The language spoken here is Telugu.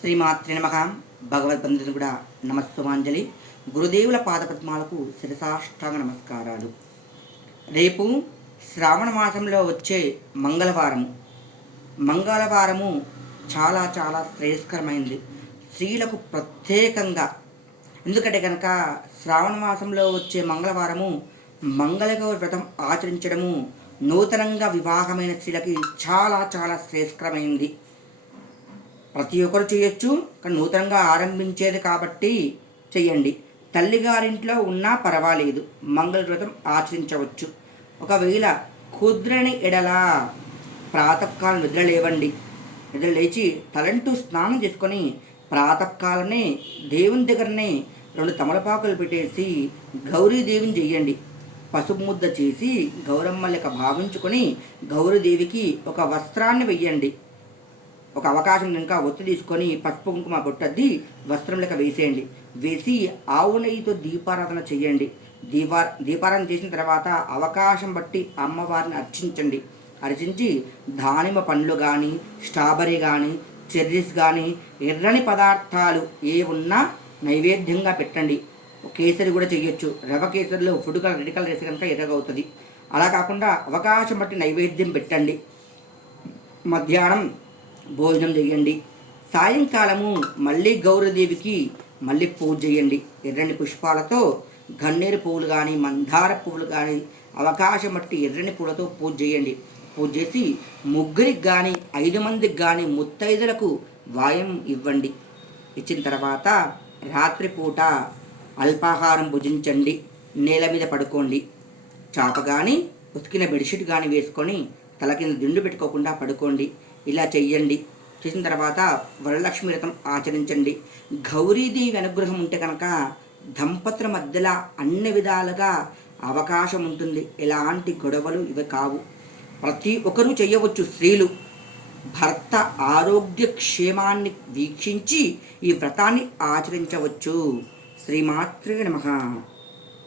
శ్రీమాత్రి నమ. భగవద్బంధుని కూడా నమస్సుమాంజలి. గురుదేవుల పాదపద్మాలకు శిరసాష్టాంగ నమస్కారాలు. రేపు శ్రావణ మాసంలో వచ్చే మంగళవారము. మంగళవారము చాలా చాలా శ్రేయస్కరమైంది. స్త్రీలకు ప్రత్యేకంగా. ఎందుకంటే కనుక శ్రావణ మాసంలో వచ్చే మంగళవారము మంగళగౌర వ్రతం ఆచరించడము నూతనంగా వివాహమైన స్త్రీలకి చాలా చాలా శ్రేయస్కరమైంది. ప్రతి ఒక్కరు చేయొచ్చు కానీ నూతనంగా ఆరంభించేది కాబట్టి చేయండి తల్లిగారింట్లో ఉన్నా పర్వాలేదు మంగళ వ్రతం ఆచరించవచ్చు. ఒకవేళ కుద్రని ఎడల ప్రాతకాలం నిద్ర లేవండి. నిద్ర లేచి తలంటూ స్నానం చేసుకొని ప్రాతకాలనే దేవుని దగ్గరనే రెండు తమలపాకులు పెట్టేసి గౌరీదేవిని చెయ్యండి. పసుపు ముద్ద చేసి గౌరమ్మ లెక్క భావించుకొని గౌరీదేవికి ఒక వస్త్రాన్ని వెయ్యండి. ఒక అవకాశం ఇంకా ఒత్తి తీసుకొని పసుపు కుంకుమ బొట్టద్ది వస్త్రం లెక్క వేసేయండి. వేసి ఆవు నెయ్యితో దీపారాధన చేయండి దీపా దీపారాధన చేసిన తర్వాత అవకాశం బట్టి అమ్మవారిని అర్చించండి. అర్చించి దానిమ్మ పండ్లు కానీ స్ట్రాబెర్రీ కానీ చెర్రీస్ కానీ ఎర్రని పదార్థాలు ఏ ఉన్నా నైవేద్యంగా పెట్టండి. కేసరి కూడా చేయొచ్చు రవ కేసరిలో ఫుడ్ కలర్ రెడ్ కలర్ వేసి కనుక ఎర్రగా అవుతుంది అలా కాకుండా అవకాశం బట్టి నైవేద్యం పెట్టండి. మధ్యాహ్నం భోజనం చేయండి. సాయంకాలము మళ్ళీ గౌరదేవికి మళ్ళీ పూజ చేయండి. ఎర్రని పుష్పాలతో గన్నేరు పువ్వులు కానీ మందార పువ్వులు కానీ అవకాశం బట్టి ఎర్రని పూలతో పూజ చేయండి. పూజ చేసి ముగ్గురికి కానీ ఐదు మందికి కానీ ముత్తైదులకు వాయం ఇవ్వండి. ఇచ్చిన తర్వాత రాత్రిపూట అల్పాహారం భుజించండి. నేల మీద పడుకోండి. చాప కానీ ఉతికిన బెడ్షీట్ కానీ వేసుకొని తల కింద దిండు పెట్టుకోకుండా పడుకోండి. ఇలా చెయ్యండి. చేసిన తర్వాత వరలక్ష్మి వ్రతం ఆచరించండి. గౌరీదేవి అనుగ్రహం ఉంటే కనుక దంపతుల మధ్యలో అన్ని విధాలుగా అవకాశం ఉంటుంది. ఎలాంటి గొడవలు ఇవి కావు. ప్రతి ఒక్కరూ చేయవచ్చు స్త్రీలు. భర్త ఆరోగ్య క్షేమాన్ని వీక్షించి ఈ వ్రతాన్ని ఆచరించవచ్చు. శ్రీమాత్రే నమ.